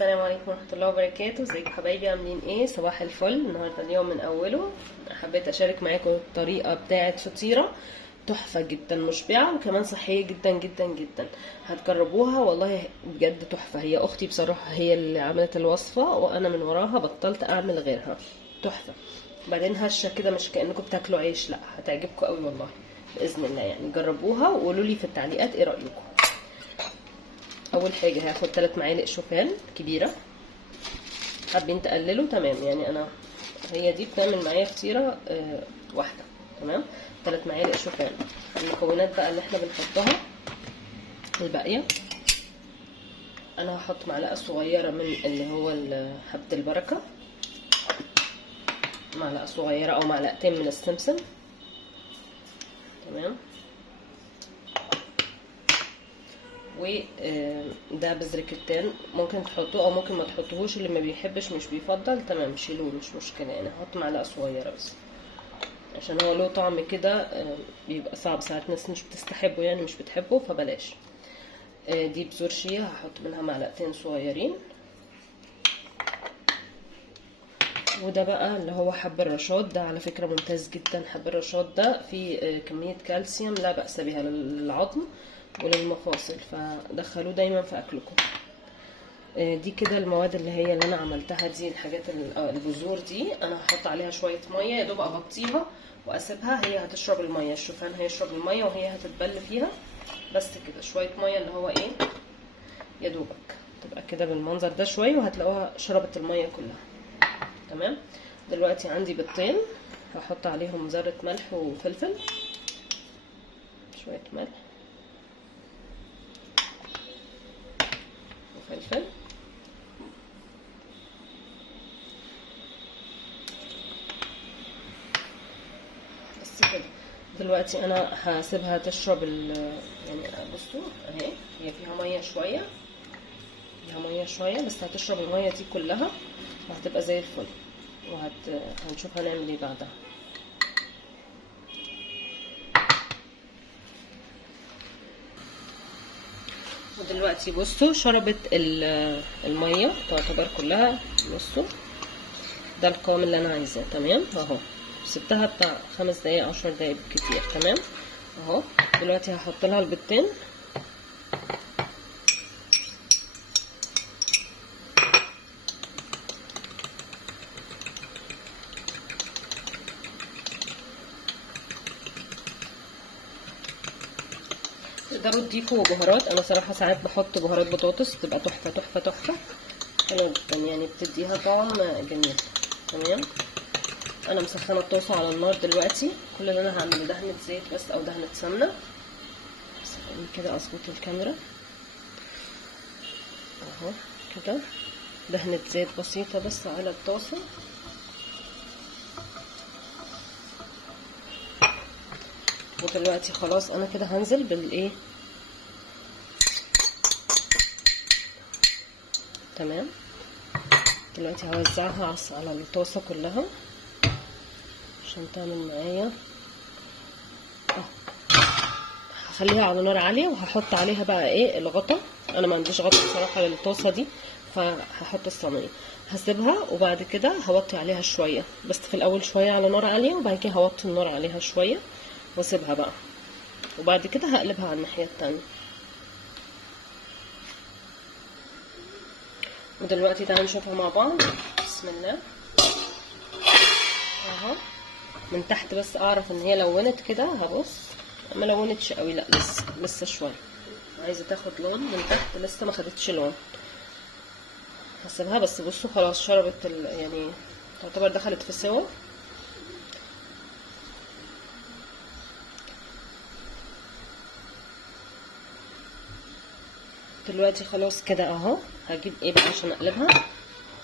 السلام عليكم ورحمة الله وبركاته. ازيكم حبايبي، عاملين ايه؟ صباح الفل. النهارده اليوم من اوله حبيت اشارك معاكم الطريقة بتاعة فطيرة تحفة جدا، مشبعة وكمان صحية جدا جدا جدا. هتجربوها والله بجد تحفة. هي اختي بصراحة هي اللي عملت الوصفة وانا من وراها بطلت اعمل غيرها. تحفة. بعدين هشة كده مش كأنكم بتاكلوا عيش، لا هتعجبكم قوي والله باذن الله. يعني جربوها وقولوا لي في التعليقات ايه رأيكم. اول حاجه هاخد 3 معالق شوفان كبيره، حابين تقللوا تمام. يعني انا هي دي بتعمل معايا فطيره واحده تمام. 3 معالق شوفان. المكونات بقى اللي احنا بنحطها الباقيه، انا هحط معلقه صغيره من اللي هو حبه البركه، معلقه صغيره او معلقتين من السمسم تمام. وده بذر كتان، ممكن تحطوه او ممكن ما تحطوهوش، اللي ما بيحبش مش بيفضل تمام شيلوه مش مشكله. يعني هحط معلقه صغيره بس عشان هو له طعم كده بيبقى صعب ساعات ناس مش بتستحبه، يعني مش بتحبه فبلاش. دي بذور شيا هحط منها معلقتين صغيرين. وده بقى اللي هو حب الرشاد، ده على فكره ممتاز جدا. حب الرشاد ده فيه كميه كالسيوم لا بأس بها للعظم وللمفاصل، فدخلوه دايما في اكلكم. دي كده المواد اللي انا عملتها دي، الحاجات البذور دي انا هحط عليها شويه ميه يا دوب اغطيها واسيبها. هي هتشرب الميه، الشوفان هيشرب الميه وهي هتتبل فيها بس كده. شويه ميه اللي هو ايه يا دوبك، تبقى كده بالمنظر ده شويه وهتلاقوها شربت الميه كلها تمام. دلوقتي عندي بيضتين هحط عليهم ذره ملح وفلفل، شويه ملح وفلفل بس كده. دلوقتي انا هسيبها تشرب يعني بصوا اهي هي فيها ميه شويه، فيها ميه شويه بس هتشرب الميه دي كلها وهتبقى زي الفل. هنشوف هنعمل ايه بعدها. ودلوقتي بصوا شربت الميه تعتبر كلها. بصوا ده القوام اللي انا عايزاه تمام اهو. سبتها بتاع 5 دقايق 10 دقايق بالكتير تمام اهو. دلوقتي هحط لها البيضتين تقدروا تضيفوا بهارات. انا صراحه ساعات بحط بهارات بطاطس بتبقى تحفه تحفه تحفه حلوه جدا، يعني بتديها طعم جميل تمام. انا مسخنه الطاسه على النار دلوقتي. كل اللي انا هعمله دهنه زيت بس او دهنه سمنه بس كده. اظبط الكاميرا اهو كده، دهنه زيت بسيطه بس على الطاسه. ودلوقتي خلاص انا كده هنزل بالايه تمام. دلوقتي هوزعها على الطاسه كلها عشان تعمل معايا هخليها على نار عاليه وهحط عليها بقى ايه الغطا. انا ما عنديش غطا بصراحه للطاسه دي فهحط الصينيه هسيبها وبعد كده هوطي عليها شويه، بس في الاول شويه على نار عاليه وبعد كده هوطي النار عليها شويه واسيبها بقى، وبعد كده هقلبها على الناحيه التانية. ودلوقتي تعالوا نشوفها مع بعض. بسم الله اهو من تحت بس اعرف ان هي لونت كده. هبص ما لونتش قوي، لا لسه شويه عايزه تاخد لون من تحت، لسه ما خدتش لون. هسيبها بس. بصوا خلاص شربت يعني تعتبر دخلت في سوا. دلوقتي خلاص كده اهو. هجيب ايه بقى عشان اقلبها؟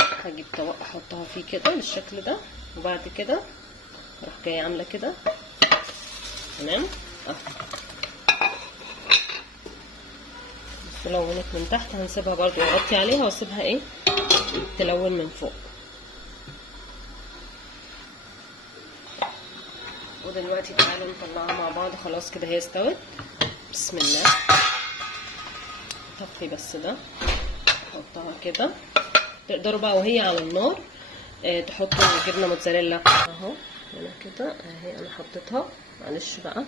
هجيب طبق احطها فيه كده بالشكل ده، وبعد كده اروح جايه عامله كده تمام اهو. بس لونت من تحت هنسيبها برضو واغطي عليها واسيبها ايه تلون من فوق. ودلوقتي تعالوا نطلعها مع بعض. خلاص كده هي استوت. بسم الله. طفي بس ده نحطها كده. تقدروا بقى وهي على النار تحطوا جبنه موتزاريلا اهو هنا كده اهي، انا حطيتها معلش بقى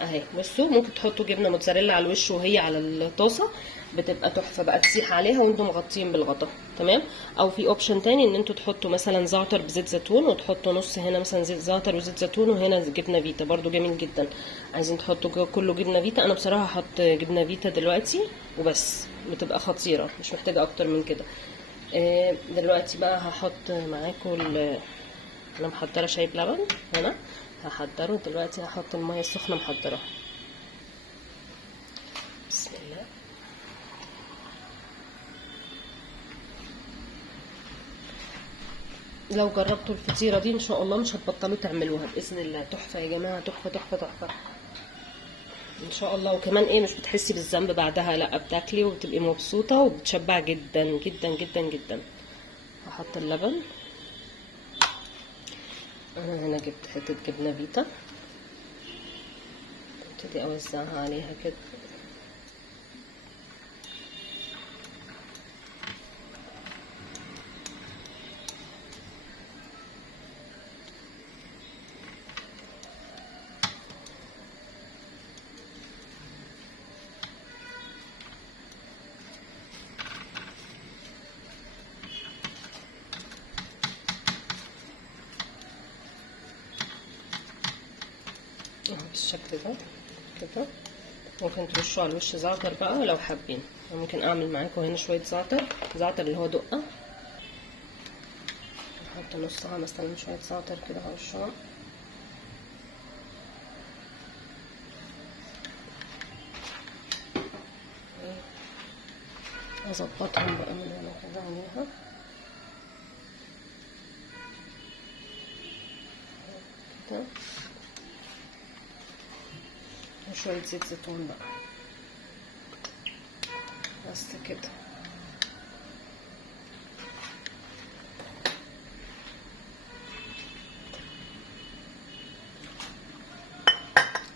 اهي. بصوا ممكن تحطوا جبنه موتزاريلا على الوش وهي على الطاسه، بتبقى تحفه بقى، تسيح عليها وانتم مغطيين بالغطا. تمام. او في اوبشن تاني ان انتوا تحطوا مثلا زعتر بزيت زيتون، وتحطوا نص هنا مثلا زيت زعتر وزيت زيتون، وهنا جبنه فيتا برده جميل جدا. عايزين تحطوا كله جبنه فيتا، انا بصراحه هحط جبنه فيتا دلوقتي وبس، بتبقى خطيره مش محتاجه اكتر من كده. دلوقتي بقى هحط معاكم انا محضره شاي بلبن هنا، هحضره دلوقتي. هحط الميه السخنه محضره. بسم الله. لو جربتوا الفطيره دي ان شاء الله مش هتبطلوا تعملوها باذن الله. تحفه يا جماعه، تحفه تحفه تحفه ان شاء الله. وكمان ايه، مش بتحسي بالذنب بعدها، لا بتاكلي وبتبقي مبسوطه وبتشبع جدا جدا جدا جدا. هحط اللبن. انا هنا جبت حته جبنه فيتا، ابتدي اوزعها عليها كده. بالشكل ده كده. ممكن ترشوا على الوش زعتر بقى لو حابين. ممكن اعمل معاكم هنا شويه زعتر اللي هو دقه. احط نصها مثلا شويه زعتر كده هرشها. اظبطهم بقى من هنا كده عليها كده، وشوية زيت زيتون بقى بس كده.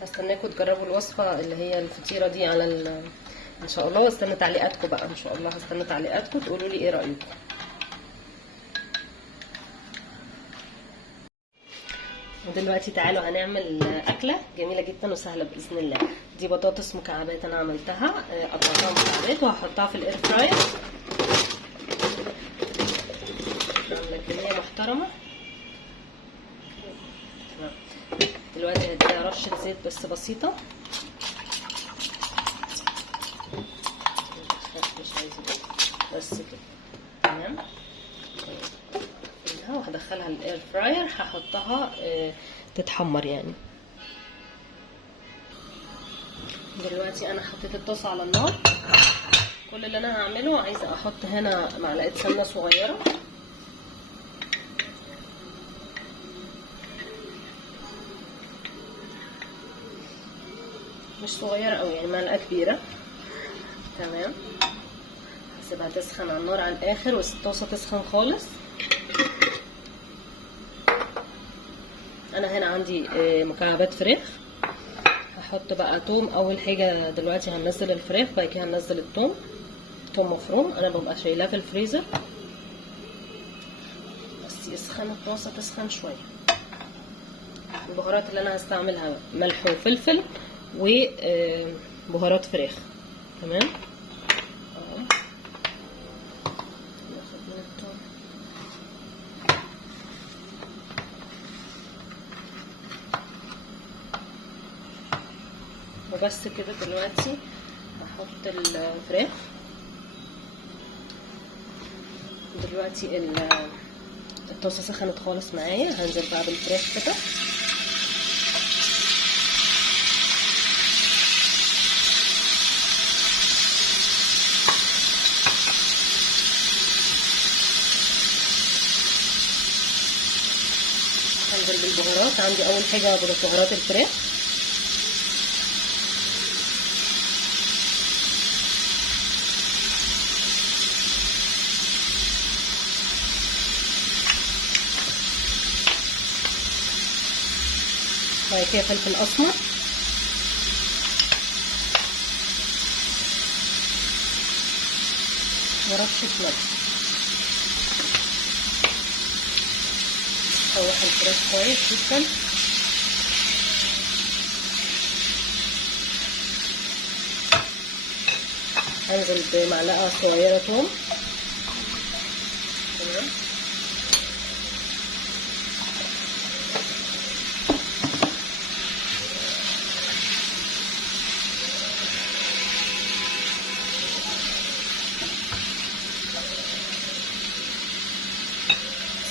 هستناكم تجربوا الوصفة اللي هي الفطيرة دي على ان شاء الله، واستنى تعليقاتكم بقى ان شاء الله. هستنى تعليقاتكم تقولوا لي ايه رأيكم. ودلوقتي تعالوا هنعمل أكلة جميلة جدا وسهلة بإذن الله. دي بطاطس مكعبات أنا عملتها، قطعتها مكعبات وهحطها في الإير فراير. عاملة كمية محترمة. دلوقتي هديها رشة زيت بس بسيطة، مش عايزة بس كده. تمام. وهدخلها الاير فراير، هحطها تتحمر يعني. دلوقتي انا حطيت الطاسه على النار. كل اللي انا هعمله، عايزه احط هنا معلقه سمنه صغيره، مش صغيره قوي يعني، معلقه كبيره. تمام. هسيبها تسخن على النار على الاخر، والطاسه تسخن خالص. انا هنا عندي مكعبات فراخ. هحط بقى توم اول حاجه. دلوقتي هننزل الفراخ، بعد كده هننزل التوم. توم مفروم انا ببقى شايلاه في الفريزر، بس يسخن الطاسه تسخن شويه. البهارات اللي انا هستعملها ملح وفلفل وبهارات فراخ. تمام. وبس كده. دلوقتي هحط الفراخ. دلوقتي الطاسه سخنت خالص معايا، هنزل بقى بالفراخ كده. هنزل بالبهارات. عندي اول حاجه بهارات الفراخ، بعد كده فلفل اسمر، ورشه ملح. شوح الفراخ كويس جدا. هنزل بمعلقه صغيره توم. تمام.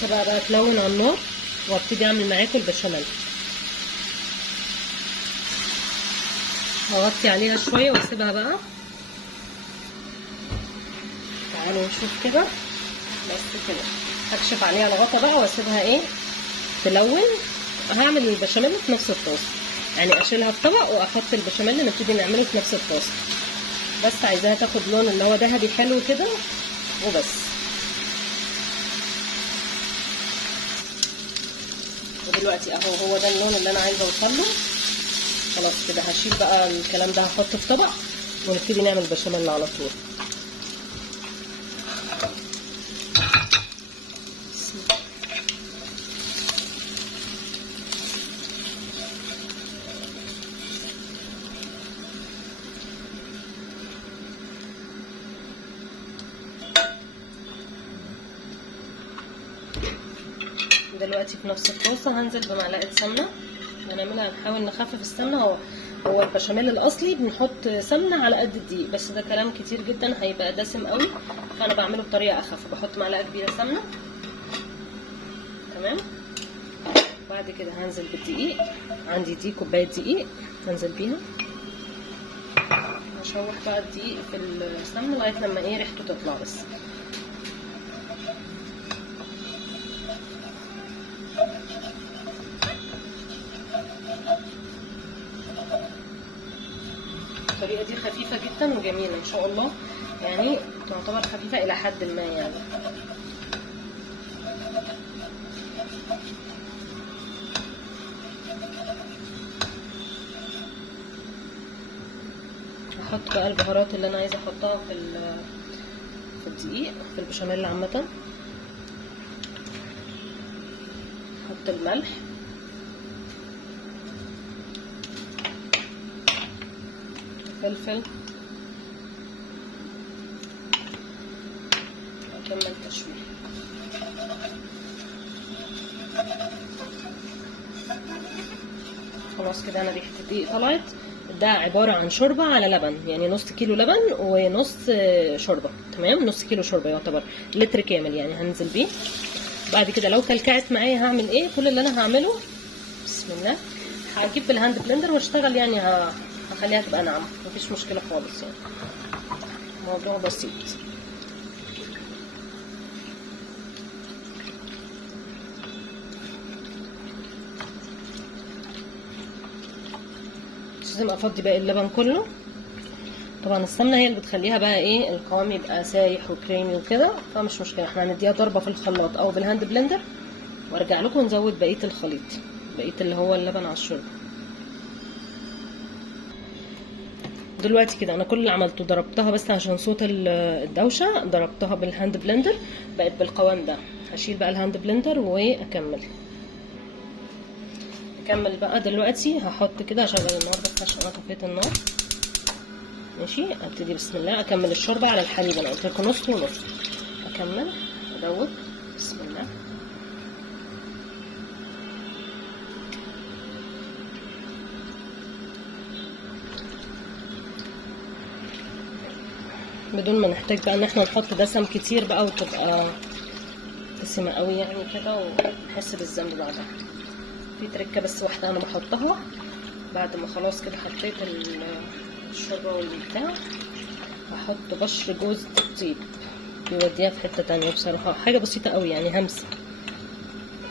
سيبها بقى تلون على النار وابتدي اعمل معاكم البشاميل. هغطي عليها شويه واسيبها بقى. تعالوا نشوف كده. بس كده هكشف عليها الغطا بقى واسيبها تلون. هعمل البشاميل في نفس الطاسه، يعني اشيلها في طبق واحط البشاميل نبتدي نعمله في نفس الطاسه. بس عايزاها تاخد لون اللي هو ذهبي حلو كده وبس. ودلوقتي اهو هو ده اللون اللي انا عايزه اوصله. خلاص كده هشيل بقى الكلام ده، هحطه في طبق ونبتدي نعمل بشاميل على طول. دلوقتي في نفس الطاسه هنزل بمعلقه سمنه. هنحاول نخفف السمنه. هو البشاميل الاصلي بنحط سمنه على قد الدقيق، بس ده كلام كتير جدا هيبقى دسم قوي، فانا بعمله بطريقه اخف. بحط معلقه كبيره سمنه. تمام. بعد كده هنزل بالدقيق. عندي دي كوبايه دقيق هنزل بيها. هشوح بقى الدقيق في السمنه لغايه لما ريحته تطلع بس. الطريقه دي خفيفه جدا وجميله ان شاء الله، يعني تعتبر خفيفه الى حد ما يعني. هحط بقى البهارات اللي انا عايزه احطها في الدقيق في البشاميل عامه. احط الملح، فلفل، اكمل تشويح. خلاص كده انا ريحه الدقيق طلعت. ده عباره عن شوربه على لبن، يعني نص كيلو لبن ونص شوربه. تمام. نص كيلو شوربه يعتبر لتر كامل يعني هنزل بيه. بعد كده لو كلكعت معايا هعمل كل اللي انا هعمله بسم الله، هجيب بالهاند بلندر واشتغل، يعني هخليها تبقى ناعمه، مفيش مشكله خالص يعني، موضوع بسيط. مش لازم افضي باقي اللبن كله. طبعا السمنه هي اللي بتخليها بقى القوام يبقى سايح وكريمي وكده، فمش مشكله. احنا هنديها ضربه في الخلاط او بالهاند بلندر وارجع لكم نزود بقيه الخليط، بقيه اللي هو اللبن على الشوربه. دلوقتي كده انا كل اللي عملته ضربتها بس عشان صوت الدوشه، ضربتها بالهاند بلندر بقت بالقوام ده. هشيل بقى الهاند بلندر واكمل بقى. دلوقتي هحط كده، اشغل النار بس عشان انا طفيت النار. ماشي. ابتدي بسم الله اكمل الشوربه على الحليب. انا قلت لكم نص ونص. اكمل ادوب بسم الله. بدون ما نحتاج بقى ان احنا نحط دسم كتير بقى وتبقى دسمه قوي يعني كده ونحس بالذنب بعدها. في تركه بس واحده انا بحطها بعد ما خلاص كده حطيت الشوربه والبتاع، هحط بشر جوز الطيب بيوديها في حته تانية بصراحه، حاجه بسيطه قوي يعني همسه.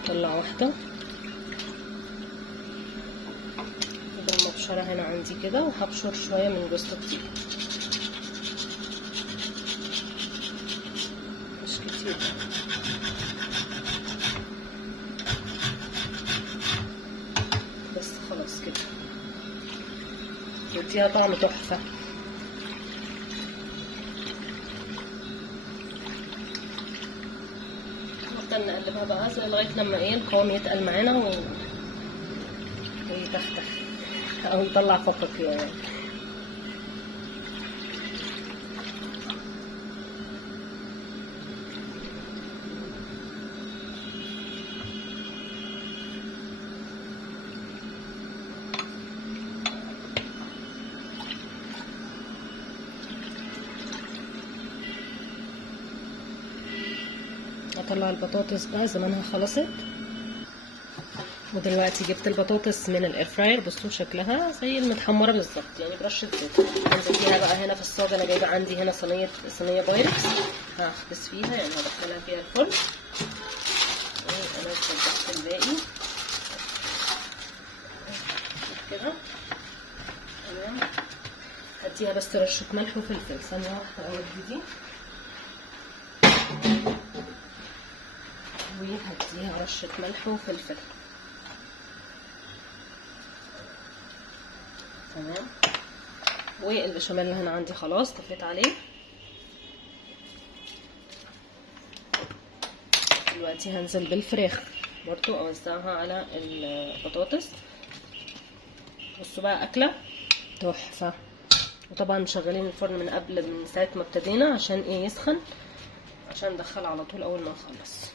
اطلع واحده بالمبشره هنا عندي كده، وهبشر شويه من جوز الطيب مش كتير. بس خلاص كده يديها طعم تحفه. نفضل نقلبها بقى لغايه لما ايه القوام يتقل معانا ويتختخ او يطلع فقاقيع يعني. اطلع البطاطس بقى زمانها خلصت. ودلوقتي جبت البطاطس من الاير فراير، بصوا شكلها زي المتحمره بالظبط يعني برشه زيت. هنزل فيها بقى هنا في الصاج. انا جايبه عندي هنا صينيه بايركس، هخبز فيها يعني هدخلها فيها الفرن وانا ظبطت الباقي كده تمام. هديها بس رشه ملح وفلفل. ثانيه واحده اودي دي وهديها رشه ملح وفلفل تمام. والبشاميل اللي هنا عندي خلاص طفيت عليه. دلوقتي هنزل بالفراخ برضو اوزعها على البطاطس. بصوا بقى اكله تحفه. وطبعا مشغلين الفرن من قبل، من ساعه ما ابتدينا عشان ايه يسخن، عشان ندخل على طول اول ما نخلص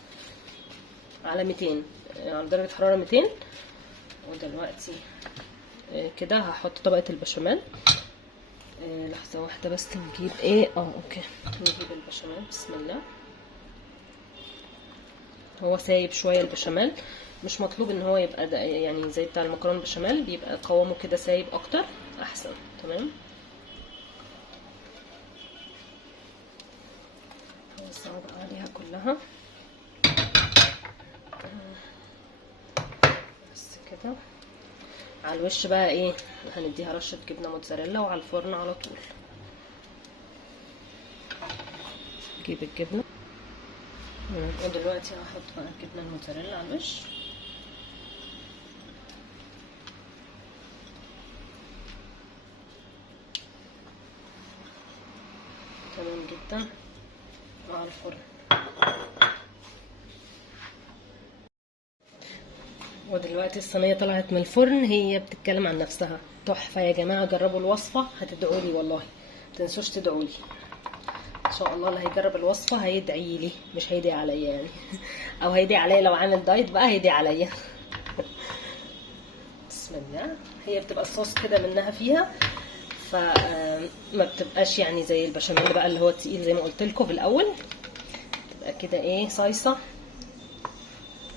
على 200 على درجه حراره 200. ودلوقتي كده هحط طبقه البشاميل. لحظه واحده بس نجيب ايه اوكي نجيب البشاميل. بسم الله. هو سايب شويه البشاميل، مش مطلوب ان هو يبقى يعني زي بتاع المكرونه بشاميل، بيبقى قوامه كده سايب اكتر احسن تمام. هوزع بقى عليها كلها بس كده. على الوش بقى ايه هنديها رشه جبنه موتزاريلا، وعلى الفرن على طول. نجيب الجبنه ودلوقتي هحط بقى الجبنه الموتزاريلا على الوش. تمام جدا على الفرن. ودلوقتي الصينيه طلعت من الفرن، هي بتتكلم عن نفسها تحفه يا جماعه. جربوا الوصفه هتدعوا لي والله، متنسوش تدعوا لي ان شاء الله. اللي هيجرب الوصفه هيدعي لي، مش هيدعي عليا يعني او هيدعي عليا لو عامل دايت بقى هيدعي عليا. بسم الله. هي بتبقى الصوص كده منها فيها، فما بتبقاش يعني زي البشاميل بقى اللي هو تقيل زي ما قلت لكم في الاول. تبقى كده ايه صايصه.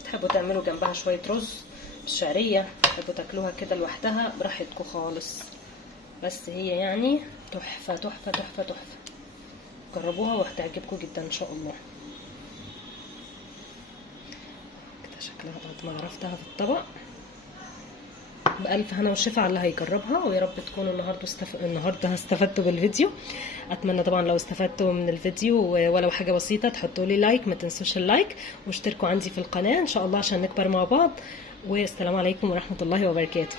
تحبوا تعملوا جنبها شويه رز بالشعريه، تحبوا تاكلوها كده لوحدها براحتكم خالص. بس هي يعني تحفه تحفه تحفه تحفه. جربوها وهتعجبكم جدا ان شاء الله. كده شكلها بعد ما غرفتها في الطبق. بألف هنا وشفا على اللي هيجربها. ويا رب تكونوا النهارده استفدتوا بالفيديو. اتمنى طبعا لو استفدتوا من الفيديو ولو حاجه بسيطه تحطوا لي لايك، ما تنسوش اللايك، واشتركوا عندي في القناه ان شاء الله عشان نكبر مع بعض. والسلام عليكم ورحمه الله وبركاته.